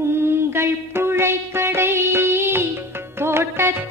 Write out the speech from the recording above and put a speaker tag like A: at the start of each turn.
A: உங்கள் புழைக்கடை தோட்டத்தில்